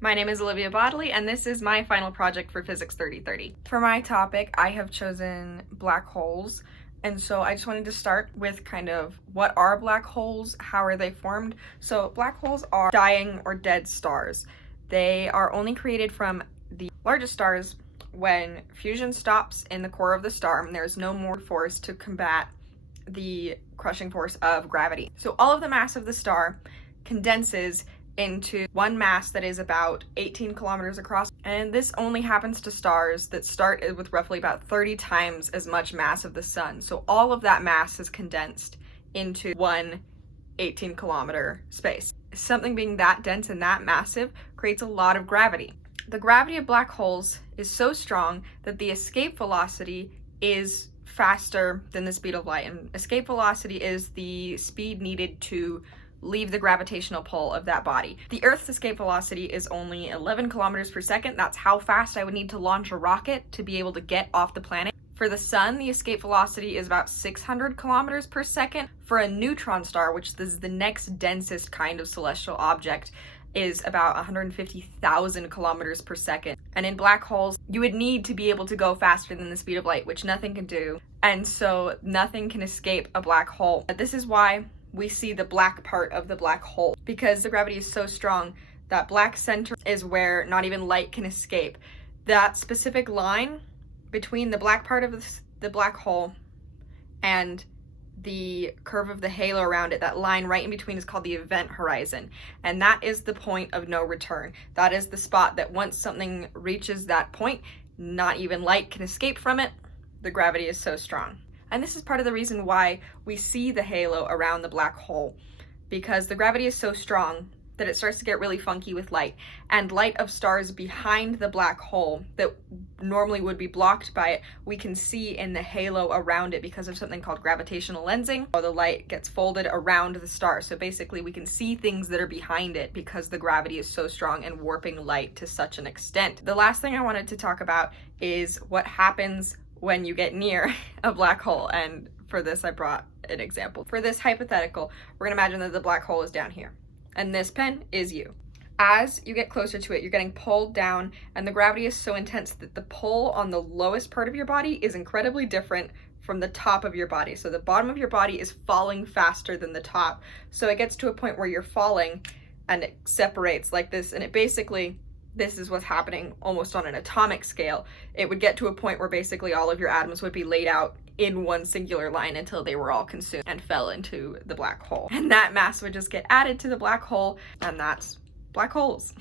My name is Olivia Bodily, and this is my final project for Physics 3030. For my topic, I have chosen black holes, and so I just wanted to start with kind of what are black holes, how are they formed. So black holes are dying or dead stars. They are only created from the largest stars when fusion stops in the core of the star and there's no more force to combat the crushing force of gravity. So all of the mass of the star condenses into one mass that is about 18 kilometers across. And this only happens to stars that start with roughly about 30 times as much mass of the sun. So all of that mass is condensed into one 18-kilometer space. Something being that dense and that massive creates a lot of gravity. The gravity of black holes is so strong that the escape velocity is faster than the speed of light. And escape velocity is the speed needed to leave the gravitational pull of that body. The Earth's escape velocity is only 11 kilometers per second. That's how fast I would need to launch a rocket to be able to get off the planet. For the sun, the escape velocity is about 600 kilometers per second. For a neutron star, which is the next densest kind of celestial object, is about 150,000 kilometers per second. And in black holes, you would need to be able to go faster than the speed of light, which nothing can do. And so nothing can escape a black hole. This is why we see the black part of the black hole, because the gravity is so strong. That black center is where not even light can escape. That specific line between the black part of the black hole and the curve of the halo around it, that line right in between, is called the event horizon. And that is the point of no return. That is the spot that once something reaches that point, not even light can escape from it. The gravity is so strong. And this is part of the reason why we see the halo around the black hole, because the gravity is so strong that it starts to get really funky with light. And light of stars behind the black hole that normally would be blocked by it, we can see in the halo around it because of something called gravitational lensing. The light gets folded around the star. So basically we can see things that are behind it because the gravity is so strong and warping light to such an extent. The last thing I wanted to talk about is what happens when you get near a black hole. And for this, I brought an example. For this hypothetical, we're gonna imagine that the black hole is down here and this pen is you. As you get closer to it, you're getting pulled down, and the gravity is so intense that the pull on the lowest part of your body is incredibly different from the top of your body. So the bottom of your body is falling faster than the top. So it gets to a point where you're falling and it separates like this, and it basically, this is what's happening almost on an atomic scale. It would get to a point where basically all of your atoms would be laid out in one singular line until they were all consumed and fell into the black hole. And that mass would just get added to the black hole, and that's black holes.